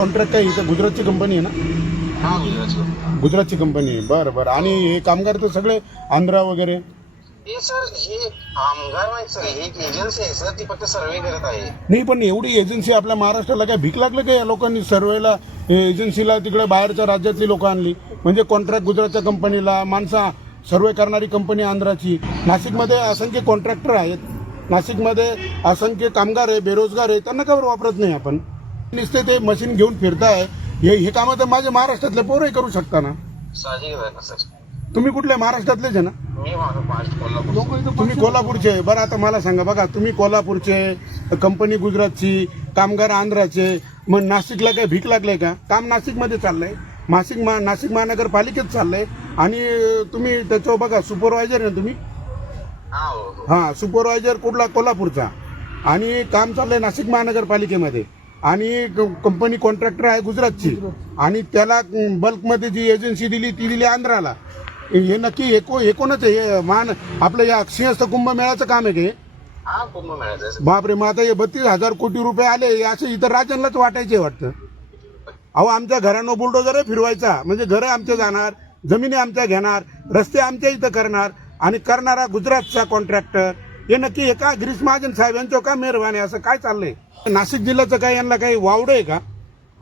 Contract आहे इथं गुजरातची कंपनी आहे ना? हा गुजरातची. गुजरातची कंपनी आहे. बरं बरं. आणि हे कामगार तर सगळे आंध्रा वगैरे? हे सर हे कामगार नाही सर, हे एक एजन्सी आहे सर, ती फक्त सर्वे करत आहे. नाही, पण एवढी एजन्सी आपल्या महाराष्ट्राला काय भीक लागलं का या लोकांनी सर्वेला एजन्सीला तिकडे बाहेरच्या राज्यातली लोक आणली? म्हणजे कॉन्ट्रॅक्ट गुजरातच्या कंपनीला, माणसा सर्वे करणारी कंपनी आंध्राची. नाशिकमध्ये असंख्य कॉन्ट्रॅक्टर आहेत, नाशिकमध्ये असंख्य कामगार आहे, बेरोजगार आहे, त्यांना का बरं वापरत नाही आपण? नुसते ते मशीन घेऊन फिरताय. हे कामं तर माझे महाराष्ट्रातले पोरही करू शकता ना. साहजिक आहे ना सर. तुम्ही कुठले महाराष्ट्रातलेच आहे ना? मी माझं कोल्हापूर. तुम्ही कोल्हापूरचे. बरं आता मला सांगा, बघा तुम्ही कोल्हापूरचे, कंपनी गुजरातची, कामगार आंध्राचे, मग नाशिकला काय भीक लागले का? काम नाशिकमध्ये चाललंय, नाशिक महानगरपालिकेत चाललंय. आणि तुम्ही त्याच्यावर बघा सुपरवायझर आहे तुम्ही. हा हो हो. हा, सुपरवायझर कुठला? कोल्हापूरचा. आणि काम चाललंय नाशिक महानगरपालिकेमध्ये. आणि कंपनी कॉन्ट्रॅक्टर आहे गुजरातची. आणि त्याला बल्कमध्ये जी एजन्सी दिली ती दिली आंध्राला. हे नक्की हे कोणच आहे? हे आपलं या सिंहस्थ कुंभमेळ्याचं काम आहे का? हा कुंभमेळ्याचं आहे सर. बापरे. मग आता हे 32,000 कोटी रुपये आले, असे इतर राज्यांनाच वाटायचे वाटतं. अहो, आमच्या घरानं बुलडोजर फिरवायचा म्हणजे घरं आमच्या जाणार, जमिनी आमच्या घेणार, रस्ते आमच्या इथं करणार. आणि करणारा गुजरातचा कॉन्ट्रॅक्टर. हे नक्की हे का गिरीश महाजन साहेब यांच्यावर का मेहरबानी? असं काय चाललंय? नाशिक जिल्ह्याचं काय यांना काही वावडं आहे का?